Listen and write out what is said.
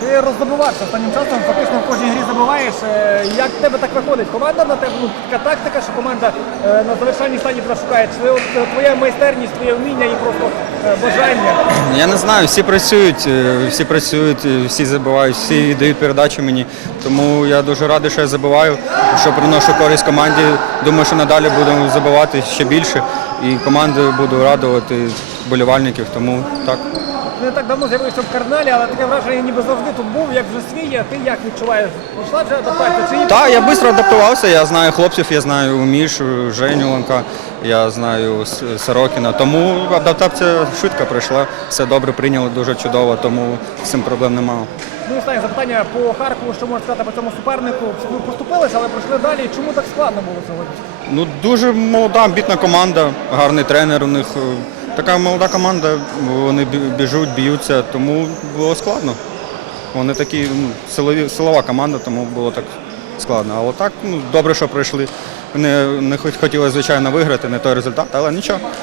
Ти роздобуваєшся останнім часом, фактично в кожній грі забуваєш. Е, Як в тебе так виходить? Команда на тебе, ну така тактика, що команда е, на завершальній стадії тебе шукає. Чи е, твоя майстерність, твоє вміння і просто бажання? Я не знаю, всі працюють, всі працюють, всі забивають, всі дають передачу мені. Тому я дуже радий, що я забиваю, що приношу користь команді. Думаю, що надалі будемо забивати ще більше. І команду буду радувати болівальників. Тому так. Не так давно з'явився в карналі, але таке враження ніби завжди тут був, як вже свій. є. Ти як відчуваєш? Пройшла вже? Так, я швидко адаптувався, я знаю хлопців, я знаю Мішу, Женю Ланка, я знаю Сорокіна. Тому адаптація швидко пройшла, все добре прийняли, дуже чудово, тому з цим проблем немає. Ну і останнє запитання по Харкову, що можна сказати по цьому супернику. Ви поступилися, але пройшли далі. Чому так складно було сьогодні? Ну, дуже молода, амбітна команда, гарний тренер у них. Така молода команда, вони біжуть, б'ються, тому було складно. Вони такі ну, силові, силова команда, тому було так складно. Але так, ну, добре, що пройшли. Не, не хот- хотіли, звичайно, виграти, не той результат, але нічого.